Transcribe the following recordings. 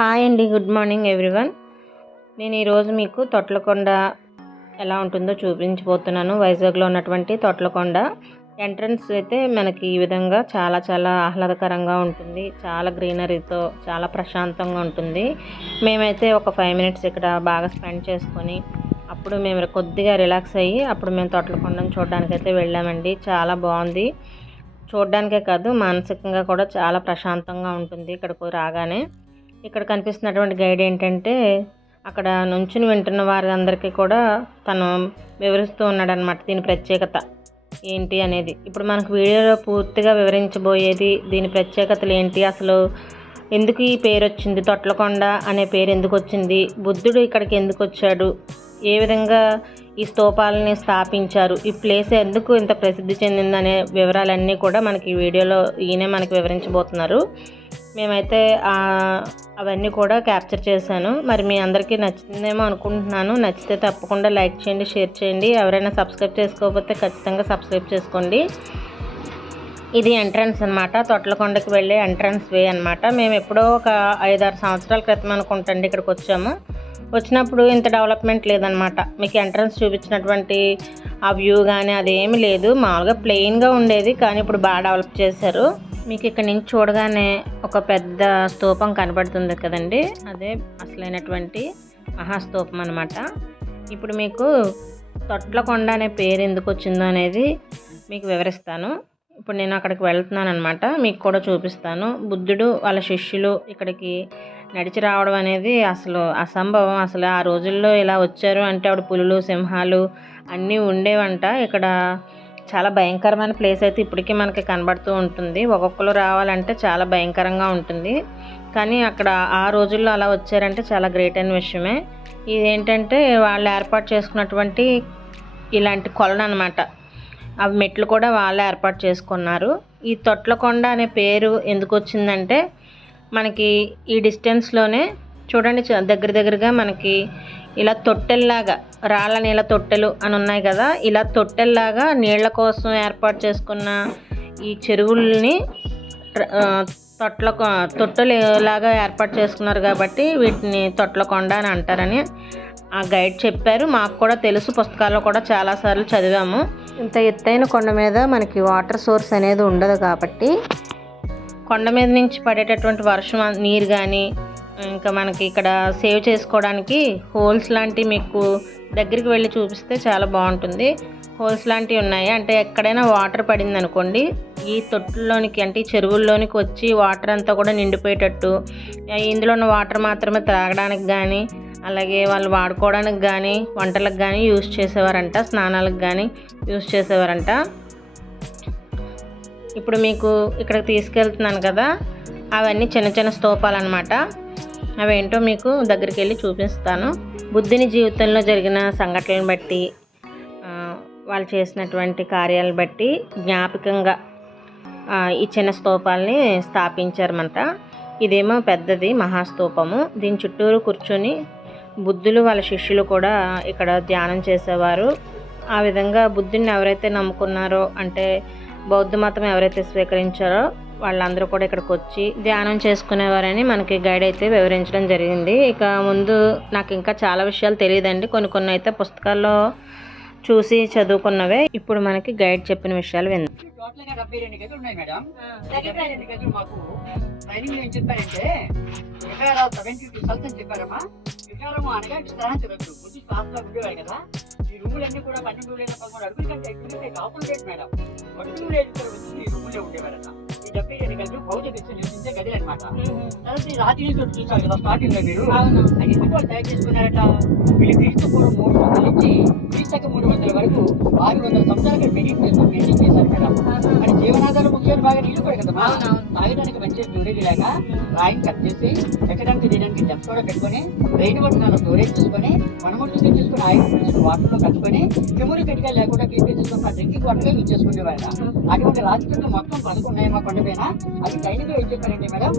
Hi అండి good morning everyone. నేను ఈరోజు మీకు తొట్లకొండ ఎలా ఉంటుందో చూపించబోతున్నాను. వైజాగ్లో ఉన్నటువంటి తొట్లకొండ ఎంట్రన్స్ అయితే మనకి ఈ విధంగా చాలా చాలా ఆహ్లాదకరంగా ఉంటుంది. చాలా గ్రీనరీతో చాలా ప్రశాంతంగా ఉంటుంది. మేమైతే ఒక ఫైవ్ మినిట్స్ ఇక్కడ బాగా స్పెండ్ చేసుకొని అప్పుడు మేము కొద్దిగా రిలాక్స్ అయ్యి అప్పుడు మేము తొట్లకొండను చూడడానికి అయితే వెళ్ళామండి. చాలా బాగుంది. చూడడానికే కాదు మానసికంగా కూడా చాలా ప్రశాంతంగా ఉంటుంది ఇక్కడికి రాగానే. ఇక్కడ కనిపిస్తున్నటువంటి గైడ్ ఏంటంటే అక్కడ నుంచుని వింటున్న వారందరికీ కూడా తను వివరిస్తూ ఉన్నాడనమాట దీని ప్రత్యేకత ఏంటి అనేది. ఇప్పుడు మనకు వీడియోలో పూర్తిగా వివరించబోయేది దీని ప్రత్యేకతలు ఏంటి అసలు ఎందుకు ఈ పేరు వచ్చింది తొట్లకొండ అనే పేరు ఎందుకు వచ్చింది బుద్ధుడు ఇక్కడికి ఎందుకు వచ్చాడు ఏ విధంగా ఈ స్తూపాలని స్థాపించారు ఈ ప్లేస్ ఎందుకు ఇంత ప్రసిద్ధి చెందిందనే వివరాలన్నీ కూడా మనకి వీడియోలో ఈయనే మనకి వివరించబోతున్నారు. మేమైతే అవన్నీ కూడా క్యాప్చర్ చేశాను. మరి మీ అందరికీ నచ్చిందేమో అనుకుంటున్నాను. నచ్చితే తప్పకుండా లైక్ చేయండి షేర్ చేయండి. ఎవరైనా సబ్స్క్రైబ్ చేసుకోకపోతే ఖచ్చితంగా సబ్స్క్రైబ్ చేసుకోండి. ఇది ఎంట్రన్స్ అనమాట తొట్లకొండకి వెళ్ళే ఎంట్రన్స్ వే అనమాట మేము ఎప్పుడో ఒక ఐదారు సంవత్సరాల క్రితం అనుకుంటండి ఇక్కడికి వచ్చాము. వచ్చినప్పుడు ఇంత డెవలప్మెంట్ లేదనమాట మీకు ఎంట్రన్స్ చూపించినటువంటి ఆ వ్యూ కానీ అదేమీ లేదు. మామూలుగా ప్లెయిన్గా ఉండేది కానీ ఇప్పుడు బాగా డెవలప్ చేశారు. మీకు ఇక్కడ నుంచి చూడగానే ఒక పెద్ద స్తూపం కనబడుతుంది కదండి. అదే అసలైనటువంటి మహాస్తూపం అనమాట ఇప్పుడు మీకు తొట్లకొండ అనే పేరు ఎందుకు వచ్చిందో అనేది మీకు వివరిస్తాను. ఇప్పుడు నేను అక్కడికి వెళ్తున్నాను అనమాట మీకు కూడా చూపిస్తాను. బుద్ధుడు వాళ్ళ శిష్యులు ఇక్కడికి నడిచి రావడం అనేది అసలు అసంభవం. అసలు ఆ రోజుల్లో ఇలా వచ్చారు అంటే ఆవిడ పులులు సింహాలు అన్నీ ఉండేవంట. ఇక్కడ చాలా భయంకరమైన ప్లేస్ అయితే ఇప్పటికీ మనకి కనబడుతూ ఉంటుంది. ఒక్కొక్కరు రావాలంటే చాలా భయంకరంగా ఉంటుంది. కానీ అక్కడ ఆ రోజుల్లో అలా వచ్చారంటే చాలా గ్రేట్ అయిన విషయమే. ఇదేంటంటే వాళ్ళు ఏర్పాటు చేసుకున్నటువంటి ఇలాంటి కొలను అనమాట అవి మెట్లు కూడా వాళ్ళే ఏర్పాటు చేసుకున్నారు. ఈ తొట్లకొండ అనే పేరు ఎందుకు వచ్చిందంటే మనకి ఈ డిస్టెన్స్లోనే చూడండి చ- దగ్గర దగ్గరగా మనకి ఇలా తొట్టెల్లాగా రాళ్ళ నీళ్ళ తొట్టెలు అని ఉన్నాయి కదా ఇలా తొట్టెల్లాగా నీళ్ళ కోసం ఏర్పాటు చేసుకున్న ఈ చెరువుల్ని తొట్ల తొట్టెలు లాగా ఏర్పాటు చేసుకున్నారు కాబట్టి వీటిని తొట్లకొండ అని అంటారని ఆ గైడ్ చెప్పారు. మాకు కూడా తెలుసు పుస్తకాల్లో కూడా చాలాసార్లు చదివాము. ఇంత ఎత్తైన కొండ మీద మనకి వాటర్ సోర్స్ అనేది ఉండదు కాబట్టి కొండ మీద నుంచి పడేటటువంటి వర్షం నీరు కానీ ఇంకా మనకి ఇక్కడ సేవ్ చేసుకోవడానికి హోల్స్ లాంటివి మీకు దగ్గరికి వెళ్ళి చూపిస్తే చాలా బాగుంటుంది. హోల్స్ లాంటివి ఉన్నాయి. అంటే ఎక్కడైనా వాటర్ పడింది అనుకోండి ఈ తొట్టుల్లోనికి అంటే ఈ చెరువుల్లోనికి వచ్చి వాటర్ అంతా కూడా నిండిపోయేటట్టు ఇందులో ఉన్న వాటర్ మాత్రమే త్రాగడానికి కానీ అలాగే వాళ్ళు వాడుకోవడానికి కానీ వంటలకు కానీ యూజ్ చేసేవారంట స్నానాలకు కానీ యూజ్ చేసేవారంట. ఇప్పుడు మీకు ఇక్కడికి తీసుకెళ్తున్నాను కదా అవన్నీ చిన్న చిన్న స్తూపాలు అనమాట అవేంటో మీకు దగ్గరికి వెళ్ళి చూపిస్తాను. బుద్ధుని జీవితంలో జరిగిన సంఘటనలను బట్టి వాళ్ళు చేసినటువంటి కార్యాలను బట్టి జ్ఞాపకంగా ఇచ్చిన ఈ చిన్న స్తూపాలని స్థాపించారన్నమాట ఇదేమో పెద్దది మహాస్తూపము. దీని చుట్టూరు కూర్చొని బుద్ధులు వాళ్ళ శిష్యులు కూడా ఇక్కడ ధ్యానం చేసేవారు. ఆ విధంగా బుద్ధుని ఎవరైతే నమ్ముకున్నారో అంటే బౌద్ధ మతం ఎవరైతే స్వీకరించారో వాళ్ళందరూ కూడా ఇక్కడికి వచ్చి ధ్యానం చేసుకునేవారని మనకి గైడ్ అయితే వివరించడం జరిగింది. ఇక ముందు నాకు ఇంకా చాలా విషయాలు తెలియదండి. కొన్ని కొన్ని అయితే పుస్తకాల్లో చూసి చదువుకున్నవే. ఇప్పుడు మనకి గైడ్ చెప్పిన విషయాలు విందాం. టోటల్గా డెబ్బై రెండు గదులు ఉన్నాయి మేడం. ఈ డెబ్బై రెండు గదులు మాకు ట్రైనింగ్ ఏం చెప్పారంటే వికారా సెవెంటీ టూ సల్స్ అని చెప్పారమ్మా. వికారం అనగా స్థానించవచ్చు ముందు క్లాస్లో ఉండేవారు కదా. ఈ రూములన్నీ కూడా పన్నెండు వేల పదమూడు అడుగుల కంటే ఎక్కువ మేడం. పన్నెండు వేలు వచ్చి ఈ రూములో ఉండేవారట. డెబ్బై రెండు గదులు భౌతిక అనమాట తర్వాత ఈ రాతి నుంచి ఒకటి చూసారు కదా స్టార్టింగ్లో మీరు. అది ఎందుకు వాళ్ళు తయారు చేసుకున్నారట. వీళ్ళు క్రీస్తు పూర్వం మూడు వందల నుంచి క్రీస్తు మూడు వందల వరకు ఆరు వందల సంవత్సరాలు చేసుకుని చేశారు జీవనాధారం ముఖ్యమైన బాగా నీళ్ళు కూడా కదా తాగడానికి మంచి స్టోరేజ్ లేక రాయిని కట్ చేసి ఎక్కడానికి తీయడానికి కూడా పెట్టుకొని రైన్ వాటర్ స్టోరేజ్ చేసుకొని మనముడు చేసుకుని ఆయిల్ తీసుకుని వాటర్లో కలుపుకొని కెమురు గట్టిగా లేకుండా క్లీన్ చేసుకుని డ్రింకింగ్ వాటర్ యూజ్ చేసుకునేవారు అటువంటి రాజకీయాలు మొత్తం పదకొండు ఉన్నాయి మా కొండ పైన అది ట్రైనింగ్ ఏం చెప్పారంటే మేడం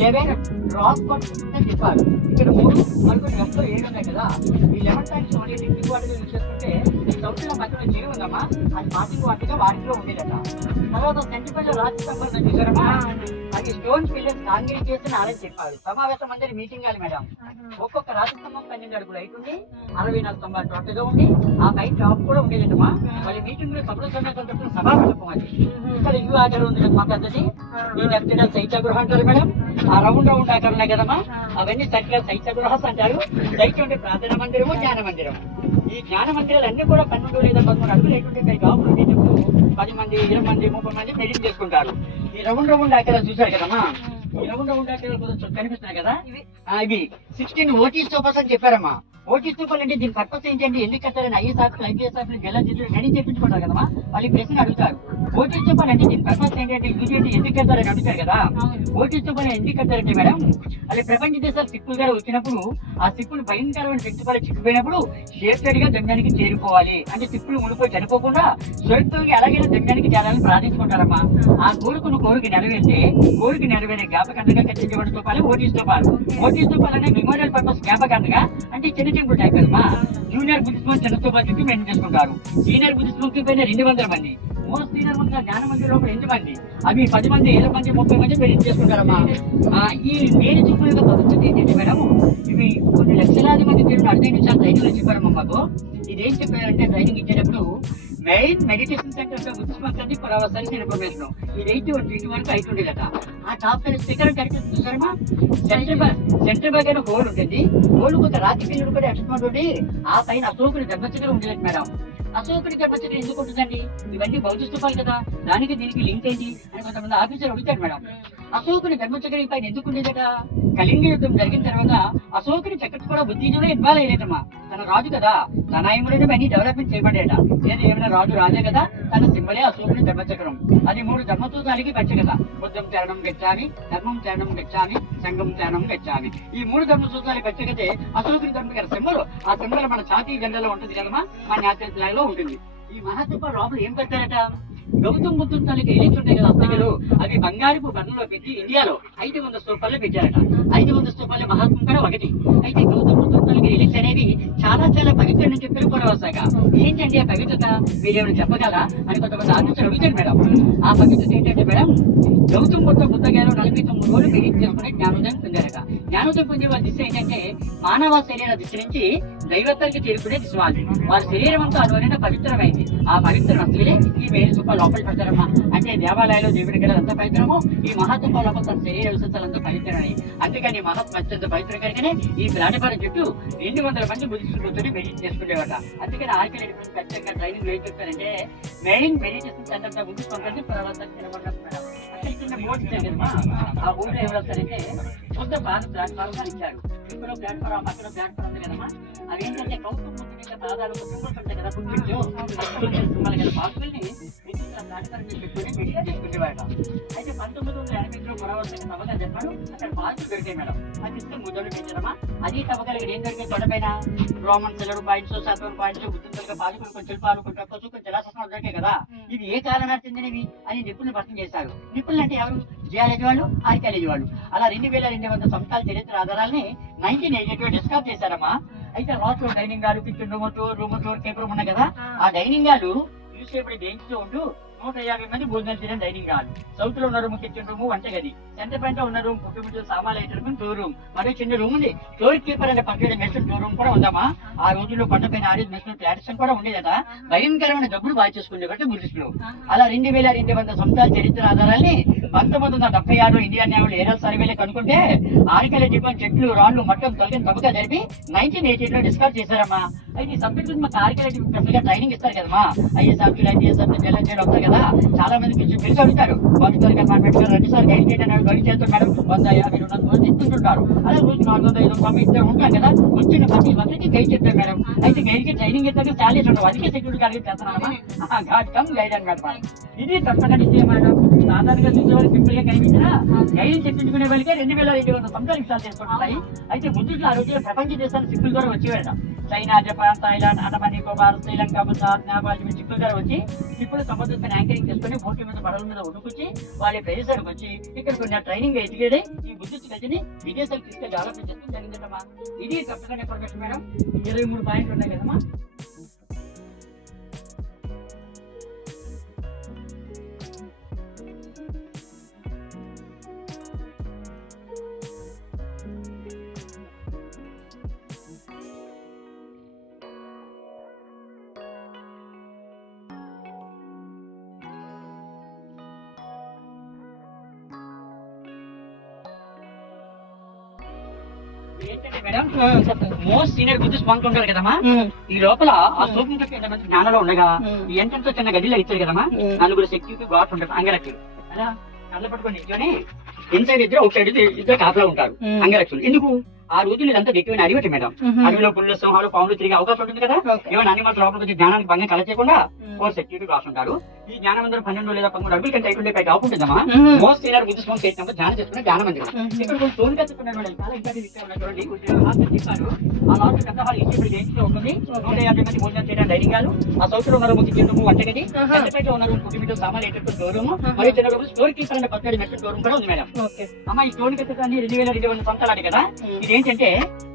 లెవెన్ రాక్ పాయింట్స్ అని చెప్పారు. ఇక్కడ మూడు అనుకుని వెస్ట్ ఏడు ఉన్నాయి కదా. ఈ లెవెన్ టైమ్స్ ఓన్లీ డ్రింకింగ్ వాటిలో యూజ్ చేసుకుంటే ఈ సౌత్ మధ్యలో జీవి ఉందమ్మా. అది మార్చింగ్ వాటిగా గా వాటిలో ఉండేదట. తర్వాత సెంటిపల్లి రాజకీయ సంబంధం చూసారమ్మా అది స్టోన్ పిల్లర్స్ కాంక్రీట్ చేసి నాలని చెప్పారు. సమావేశం అందరి మీటింగ్ కాదు మేడం ఒక్కొక్క రాజస్తంభం పన్నెండు అడుగులు అయితుంది అరవై నాలుగు స్తంభాలు టోటల్గా ఉండి ఆ పై టాప్ కూడా ఉండేదమ్మా మళ్ళీ మీటింగ్లో సభలో సమావేశం సభాపతి అది ఇక్కడ ఇల్లు ఆచారం ఉంది కదా మా పెద్దది. ఈ నెప్తిన శైత్య గృహం అంటారు మేడం ఆ రౌండ్ రౌండ్ ఆకారం ఉన్నాయి కదమ్మా అవన్నీ సరిగ్గా శైత్య గృహస్ అంటారు. శైత్య అంటే ప్రార్థన మందిరము జ్ఞాన మందిరం ఈ జ్ఞాన మందిరాలు అన్ని కూడా పన్నెండు లేదా పదమూడు అడుగులు ఎటువంటి ఉండేటప్పుడు పది మంది ఇరవై మంది ముప్పై మంది మెడిట్ చేసుకుంటారు. ఈ రౌండ్ రౌండ్ ఆకారాలు చూసారు కదమ్మా? ఈ రౌండ్ రౌండ్ ఆకారాలు కొంచెం కనిపిస్తున్నాయి కదా? ఆ, ఇవి. సిక్స్టీన్ ఓటీ సోఫాస్ అని చెప్పారమ్మా. ఓటీ సోఫాలు అంటే దీని పర్పస్ ఏంటంటే ఎందుకు కట్టారని ఐఎస్ ఆఫీసులు ఐపీఎస్ ఆఫీసులు జిల్లా జిల్లా గణి చెప్పించుకుంటారు కదమ్మా? వాళ్ళు ప్రశ్న అడుగుతారు. ఓటీ సోఫాలు అంటే దీని పర్పస్ ఏంటంటే యూజీటీ ఎందుకు కట్టారని అడుగుతారు కదా? ఓటీ సోఫాలు ఎందుకు కట్టారంటే మేడం అది ప్రపంచ దేశాలు సిక్కులు గారు వచ్చినప్పుడు ఆ సిక్కులు భయంకరమైన శక్తిపడి చిక్కుపోయినప్పుడు సేఫ్టెడ్గా గమ్యానికి చేరుకోవాలి అంటే సిక్కులు మునిపోయి చనిపోకుండా సురక్షితంగా ఎలాగైనా గమ్యానికి చేరాలని ప్రార్థించుకుంటారమ్మా. ఆ కోరుకున్న కోరిక నెరవేరితే కోరిక నెరవేరే జ్ఞాపకంగా కట్టించబడిన స్తూపాలు ఓటీ స్తూపాలు ఓటీ స్తూపాలు అనే మెమోరియల్ పర్పస్ జ్ఞాపకంగా అంటే చిన్న టెంపుల్ టైప్ కదమ్మా జూనియర్ బుద్ధిస్ట్ చిన్న స్తూపాలు చుట్టూ మెయింటైన్ చేసుకుంటారు. సీనియర్ బుద్ధిస్ట్ మంది పైన రెండు వందల మంది. మోస్ట్ సీనియర్ మంది జ్ఞాన మంది లోపల ఎన్ని మంది. అవి పది మంది ఏడు మంది ముప్పై మంది మెయింటైన్ చేసుకుంటారమ్మా. ఈ నేను చూపుల యొక్క పరిస్థితి ఏంటంటే మేడం ఇవి కొన్ని లక్షలాది మంది తీరు అర్థం ఇచ్చారు ట్రైనింగ్ చెప్పారమ్మా మాకు. ఇది ఏం చెప్పారంటే ట్రైనింగ్ ఇచ్చేటప్పుడు మెయిన్ మెడిటేషన్ సెంటర్గా మున్సిపల్ పరామర్శానికి ఇన్ఫర్మేషన్ ఇది ఎయిటీ వన్ ట్వంటీ వరకు అయితే ఉండేదట ఆ టాప్ స్పీకర్ కనిపిస్తుంది చూసారమ్మా సెంటర్ బ్యాగ్ సెంటర్ బ్యాగ్ అయిన హోల్ ఉంటుంది. హోల్ కొంత రాతి పిల్లలు కూడా ఎక్స్ట్రా ఉండి ఆ పైన అశోకుని దెబ్బచ్చగా ఉండేది మేడం. అశోకుడి దెబ్బచ్చగా ఎందుకు ఉంటుందండి? ఇవన్నీ బౌద్ధ స్థూపాలు కదా. దానికి దీనికి లింక్ ఏంటి? అని కొంతమంది ఆఫీసర్ అడుగుతాడు మేడం. అశోకుని ధర్మచక్రి పైన ఎందుకు ఉండేదట? కళింగ యుద్ధం జరిగిన తర్వాత అశోకుని చక్రవర్తి కూడా బుద్ధిజంలో ఇన్వాల్వ్ అయ్యేటమ్మా తన రాజు కదా. తన ఆయముడిని అన్ని డెవలప్మెంట్ చేయబడేట ఏది ఏమైనా రాజు రాజే కదా. తన సింబలే అశోకుని ధర్మచక్రం. అది మూడు ధర్మసూత్రాలకి పచ్చ కదా. బుద్ధం చరణం గచ్చామి ధర్మం చరణం గచ్చామి సంఘం చరణం గచ్చామి. ఈ మూడు ధర్మసూత్రాలు పచ్చగతే అశోకుని ధర్మచక్ర సింబల్ ఆ సింబల్ మన ఛాతీ జెండాలో ఉంటుంది కదమ్మా. మన నేషనల్ ఉంటుంది. ఈ మహాత్మ లోపల ఏం పెట్టారట గౌతమ్ బుద్ధుడు తాలూకు ఎలిట్స్ ఉంటాయి కదా అస్తగలు అవి బంగారపు బర్ణలో పెట్టి ఇండియాలో ఐదు వంద స్తూపాల్లో పెట్టారట. ఐదు వంద స్తూపాల మహాత్మ కూడా ఒకటి. అయితే గౌతమ్ బుద్ధుడు తాలూకు ఎలిట్స్ అనేవి చాలా చాలా పవిత్రం అని చెప్పారు పురవసాక ఏంటంటే ఆ పవిత్రత? మీరేమైనా చెప్పగలరా? అని కొంతమంది ఆలోచన అడుగుతారు మేడం. ఆ పవిత్రత ఏంటంటే మేడం గౌతమ్ బుద్ధ బుద్ధ గారు నలభై తొమ్మిది రోజులు పెరిగి చేసుకుని జ్ఞానోదయం పొందారట. జ్ఞానోదయం పొందే వాళ్ళ దిశ ఏంటంటే మానవ శరీర దిశ నుంచి దైవత్వానికి చేరుకునే దిశ వాళ్ళు. వారి శరీరం అంతా అందువలన పవిత్రమైంది. ఆ పవిత్ర వస్తువులే ఈ వేలు లోపలికి లోపల అంటే దేవాలయాలు దేవుడి గల ఎంత పవిత్రమో ఈ మహాత్మ లోపల తన శరీర విశేషాలంతా పవిత్రమని అందుకని మహాత్మ అత్యంత పవిత్రం కనుకనే ఈ ప్రాణిపాల చుట్టూ రెండు వందల మంది బుద్ధిస్టులు కూర్చొని మెడిట్ చేసుకునేవాట. అందుకని ఆర్కిలెట్ ఖచ్చితంగా ట్రైనింగ్ ఏం చెప్తారంటే మెయిన్ మెడిటేషన్ సెంటర్ ముందు పంపించి ప్రవర్తన నిలబడ్డారు అక్కడ చిన్న బోర్డు ఇచ్చారు ఆ బోర్డు ఏం రాస్తారంటే శుద్ధ భారత్ ప్లాట్ఫామ్ ఇచ్చారు ఇక్కడ ప్లాట్ఫామ్ అక్కడ ప్లాట్ఫామ్ ఉంది కదమ్మా. అవి ఏంటంటే కౌతుక మీద పాదాలు సింబల్స్ ఉంటాయి కదా సింబల్ కదా. ప్లాట్ఫామ్ పెట్టుకుని చేసుకునేవాడు అయితే పంతొమ్మిది వందల ఎనభైలో పరావర్తన సభగా చెప్పాడు అక్కడ బాసులు దొరికాయి మేడం. అది ఇస్తే ముద్దలు పెంచారమ్మా అది తవ్వగలిగి ఏం దొరికాయి తొడపైన రోమన్ సెలరు పాయింట్స్ శాతం పాయింట్స్ గుర్తించగల పాలు కొంచెం పాలు కొంచెం కొంచెం జలాశస్త్రం దొరికాయి కదా. ఇవి ఏ కారణాలు చెందినవి అని నిపుణులు భర్తం చేశారు. నిపుణులు అంటే ఎవరు? జియాలజీ వాళ్ళు ఆర్కియాలజీ వాళ్ళు అలా రెండు వేల రెండు వందల సంవత్సరాల చరిత్ర ఆధారాల్ని నైన్టీన్ ఎయిటీ టూ డిస్కస్ చేశారమ్మా. అయితే లాస్ట్లో dining hall kitchen room tour room tour cape room ఉన్నాయి కదా ఆ. డైనింగ్ హాల్ యూసేపుడు బెంచ్లో ఉంటూ నూట యాభై మంది భోజనాలు చేయడం డైనింగ్ హాల్. సౌత్లో ఉన్న రూమ్ కిచెన్ రూమ్ వంటగది. సెంటర్ పాయింట్లో ఉన్న రూమ్ కుటుంబ సామాన్లు ఐటమ్ రూమ్ టూర్ రూమ్ మరియు చిన్న రూమ్ ఉంది. స్టోర్ కీపర్ అనే పక్కన మెషిన్ టూర్ రూమ్ కూడా ఉందామా ఆ రోజుల్లో పంట పైన ఆరేజ్ మెషిన్ ప్లాట్ఫామ్ కూడా ఉండేదట. భయంకరమైన డబ్బులు బాగా చేసుకునేవారు బుద్ధిస్టులు అలా రెండు వేల రెండు వందల సంవత్సరాల చరిత్ర ఆధారాన్ని పంతొమ్మిది వందల డెబ్బై ఆరు ఇండియా నేవల్ ఏరియల్ సర్వేలో కనుక్కుంటే ఆరికల డిపన్ చెట్లు రాళ్ళు మొత్తం తొలగిన తవ్వక జరిపి నైన్టీన్ ఎయిటీ లో డిస్కస్ చేశారమ్మా. అయితే ఈ సబ్జెక్ట్ గురించి మాకు ఆరికల డిపన్ ట్రైనింగ్ ఇస్తారు కదమ్మా. ఐఎస్ ఆఫీసులు ఐపీఎస్ ఆఫీసులు జలం చేయడం వస్తారు కదా. చాలా మంది పిలిచి పిలిచి అడుగుతారు. పంపిస్తారు కదా మా రెండు సార్లు గైడ్ చేయడం గైడ్ మేడం వంద యాభై రెండు వందల మంది ఇస్తుంటారు అలా రోజు నాలుగు వందల ఐదు వందల ఇద్దరు ఉంటాం కదా వచ్చిన ప్రతి మందికి గైడ్ చెప్తారు మేడం అయితే గైడ్కి ట్రైనింగ్ ఇస్తాక శాలరీస్ ఉండవు అందుకే సెక్యూరిటీ గారికి చేస్తున్నారమ్మా గాడ్ కమ్ గైడ్ ఇది తప్పకుండా ఇచ్చే మేడం సాధారణంగా చూసే వాళ్ళు సింపుల్గా కనిపించినా గైడ్ చెప్పించుకునే వాళ్ళకే రెండు వేల రెండు వందల సంవత్సరాలు ఇష్టాలు చేసుకుంటున్నాయి అయితే ముందు ఆ రోజుల్లో ప్రపంచ దేశాలు సింపుల్ ద్వారా వచ్చేవాడ China Japan Thailand Andaman Nicobar Sri Lanka Bhutan Nepal ఇవి సింపుల్ ద్వారా వచ్చి ఇప్పుడు సముద్రం యాంకరింగ్ చేసుకుని బోట్ల మీద పడవల మీద ఉడుకుచ్చి వాళ్ళ ప్రదేశానికి వచ్చి ఇక్కడ కొన్ని ట్రైనింగ్ ఎదిగేది ఈ బుద్ధిస్ట్ గదిని విదేశాలకు తీసుకెళ్ళి డెవలప్ చేయడం జరిగిందమ్మా ఇది తప్పకుండా ఇన్ఫర్మేషన్ మేడం. ఇరవై మూడు పాయింట్లు ఉన్నాయి కదమ్మా. మోస్ట్ సీనియర్ బుద్ధిస్ట్ మంక్ ఉంటారు కదమ్మా? ఈ లోపల ఆ సూపర్ ఎంతమంది జ్ఞానంలో ఉండగా ఈ ఎంట్రన్స్ చిన్న గదిలో ఇచ్చారు కదమ్మా? నలుగురు సెక్యూరిటీ గార్డ్స్ ఉంటారు అంగరక్షులు. అలా కళ్ళ పట్టుకొని నిల్చొని ఇన్సైడ్ ఇద్దరు ఒక సైడ్ ఇద్దరు కాపలా ఉంటారు అంగరక్షులు. ఎందుకు? ఆ రోజులు ఇదంతా దిక్కువైన అడిగటి మేడం. అడవిలో పుల్లు సింహాలు పాములు తిరిగే అవకాశం ఉంటుంది కదా. ఏమైనా అనిమల్స్ లోపలికి వచ్చి జ్ఞానానికి భంగం కలచేయకుండా ఫోర్ సెక్యూరిటీ గార్డ్స్ ఉంటారు. ఈ జ్ఞానం అందరూ పన్నెండు లేదా పదమూడు అడుగులు కంటే ఐదు పైకి ఆపుంటుందమ్మా um, most senior Buddhist monk చేసినప్పుడు ధ్యానం చేసుకునే జ్ఞానం మందిరం ఇక్కడ కొంచెం తోలుగా చాలా చూడండి. లాస్ట్ చెప్పారు. ఆ లాస్ట్ పెద్ద హాల్ ఇంటి ఇప్పుడు జయించి ఉంటుంది. నూట యాభై మంది భోజనం చేయడానికి డైనింగ్ హాల్. ఆ సౌత్లో కింద వంటగది. సామాన్ ఏంటంటే స్టోరూమ్ మరియు చిన్న రూమ్ స్టోర్ కీపర్ అనే పక్కన మెట్రో స్టోరూమ్ కూడా ఉంది మేడం. ఓకే. అమ్మ ఈ స్టోర్ కట్టడాన్ని రెండు వేల రెండు వందల సంవత్సరాలు కదా? ఉమ్, ఇదేంటంటే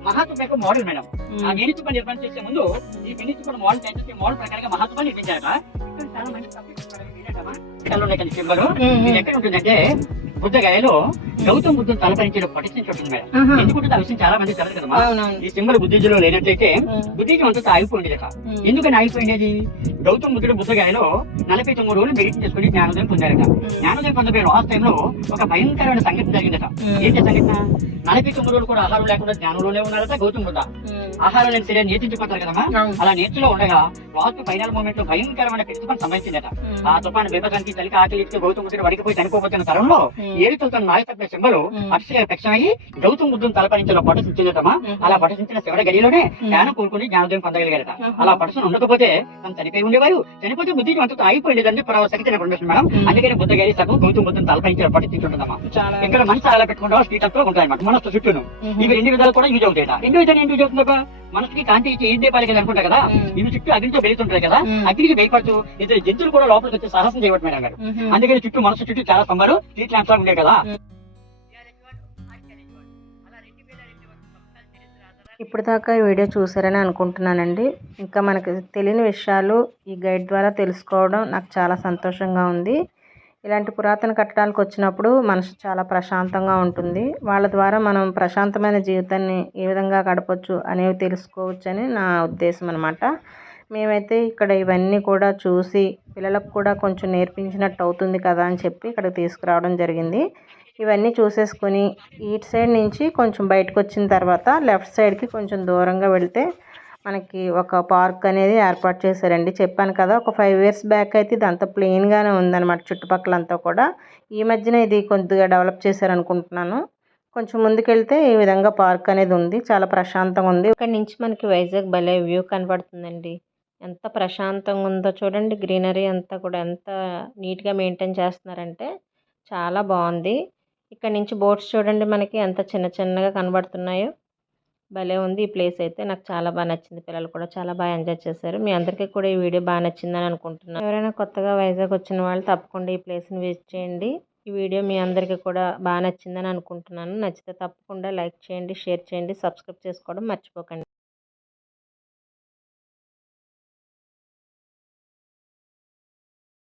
మహాత్మ యొక్క మోడల్ మేడం. ఆ నేనిచ్చుప నిర్మాణం చేసే ముందు ఈ నేనిచ్చుప మోడల్ ఏంటంటే మోడల్ ప్రకారంగా మహాత్మ నిర్మించారట. ఇక్కడ చాలా మంచి ఉన్నాయి కదా సింబల్. ఇది ఎక్కడ ఉంటుందంటే బుద్ధగయలో గౌతమ బుద్ధుని తలపరించిన పటిష్ఠించి ఉంటుంది మేడం. ఎందుకంటే ఆ విషయం చాలా మంది తెలియదు అవునవును. ఈ సింబల్ బుద్ధిజీలో లేనట్లయితే బుద్ధిజం అంతా ఆగిపోయింది కదా. ఎందుకని ఆగిపోయినది గౌతమ బుద్ధుడు బుద్ధగాయలో నలభై తొమ్మిది రోజులు మెడిటేషన్ చేసుకుని జ్ఞానోదయం పొందారట. జ్ఞానోదయం పొందబోయే లాస్ట్ టైంలో ఒక భయంకరమైన సంఘటన జరిగిందట. ఏంటి సంఘటన? నలభై తొమ్మిది రోజులు కూడా ఆహారం లేకుండా జ్ఞానంలోనే ఉన్నారట గౌతమ బుద్ధ. ఆహారం లేని శరీరం నేర్చుకుంటారు కదమ్మా. అలా నేర్చులో ఉండగా లాస్ట్ ఫైనల్ మూమెంట్లో భయంకరమైన ప్రతిఫలం సంభవించిందట. ఉమ్, ఆ తుఫాను బీభత్సానికి చలికి ఆకలి గౌతమ బుద్ధుడు వడికిపోయి చనిపోతున్న తరంలో ఏడుతో తన నాయకత్వ సింబలు. అక్షయ గౌతమ బుద్ధుని తలపరించిన పట్టుసించిందటమా ఉమ్. అలా పట్టుసించిన శివడ గడిలోనే జ్ఞానం కోరుకుని జ్ఞానోదయం పొందగలిగారట. అలా పట్టుకుని ఉండకపోతే తను చనిపోయి ఉండేవారు. చనిపోతే బుద్ధి అంతా ఆగిపోయిందని సెకండ్ ఇన్ఫర్మేషన్ మేడం. అందుకని బుద్ధ గడి సగం గౌతమ బుద్ధుని తలపరించిన పట్టించుంటుందమ్మా చాలా ఇక్కడ మనసు అలా పెట్టుకుంటా స్ట్రీట్ అంతా ఉంటాయి అన్నమాట మనసు చుట్టూను ఇవి రెండు విధాలు కూడా యూజ్ అవుతాయి రెండు విధాలు ఏం యూజ్ అవుతుందా మనసుకి కాంతి ఇచ్చి ఏం దీపాలి కదా అనుకుంటా కదా. ఇవి చుట్టూ అగ్నితో వెళ్తుంటాయి కదా. అగ్నికి భయపడుతూ ఇద్దరు జంతువులు కూడా లోపలికి వచ్చి సాహసం చేయబట్టి మేడం గారు. అందుకని చుట్టూ మనసు చుట్టూ చాలా స్తంభాలు స్ట్రీట్ ల్యాంప్స్ ఉండే కదా? ఇప్పుడు దాకా ఈ వీడియో చూసారని అనుకుంటున్నానండి. ఇంకా మనకు తెలియని విషయాలు ఈ గైడ్ ద్వారా తెలుసుకోవడం నాకు చాలా సంతోషంగా ఉంది. ఇలాంటి పురాతన కట్టడాలకు వచ్చినప్పుడు మనసు చాలా ప్రశాంతంగా ఉంటుంది. వాళ్ళ ద్వారా మనం ప్రశాంతమైన జీవితాన్ని ఏ విధంగా గడపచ్చు అనేవి తెలుసుకోవచ్చు అని నా ఉద్దేశం అనమాట మేమైతే ఇక్కడ ఇవన్నీ కూడా చూసి పిల్లలకు కూడా కొంచెం నేర్పించినట్టు అవుతుంది కదా అని చెప్పి ఇక్కడికి తీసుకురావడం జరిగింది. ఇవన్నీ చూసేసుకొని ఇటు సైడ్ నుంచి కొంచెం బయటకు వచ్చిన తర్వాత లెఫ్ట్ సైడ్కి కొంచెం దూరంగా వెళ్తే మనకి ఒక పార్క్ అనేది ఏర్పాటు చేశారండి. చెప్పాను కదా ఒక ఫైవ్ ఇయర్స్ బ్యాక్ అయితే ఇది అంత ప్లెయిన్గానే ఉందన్నమాట చుట్టుపక్కల అంతా కూడా. ఈ మధ్యన ఇది కొద్దిగా డెవలప్ చేశారనుకుంటున్నాను. కొంచెం ముందుకెళ్తే ఈ విధంగా పార్క్ అనేది ఉంది చాలా ప్రశాంతంగా ఉంది. ఇక్కడ నుంచి మనకి వైజాగ్ భలే వ్యూ కనబడుతుందండి. ఎంత ప్రశాంతంగా ఉందో చూడండి గ్రీనరీ అంతా కూడా ఎంత నీట్గా మెయింటైన్ చేస్తున్నారంటే చాలా బాగుంది. ఇక్కడ నుంచి బోట్స్ చూడండి మనకి ఎంత చిన్న చిన్నగా కనబడుతున్నాయో. భలే ఉంది ఈ ప్లేస్ అయితే. నాకు చాలా బాగా నచ్చింది. పిల్లలు కూడా చాలా బాగా ఎంజాయ్ చేశారు. మీ అందరికీ కూడా ఈ వీడియో బాగా నచ్చిందని అనుకుంటున్నాను ఎవరైనా కొత్తగా వైజాగ్ వచ్చిన వాళ్ళు తప్పకుండా ఈ ప్లేస్ని విజిట్ చేయండి. ఈ వీడియో మీ అందరికీ కూడా బాగా నచ్చిందని అనుకుంటున్నాను. నచ్చితే తప్పకుండా లైక్ చేయండి షేర్ చేయండి సబ్స్క్రైబ్ చేసుకోవడం మర్చిపోకండి.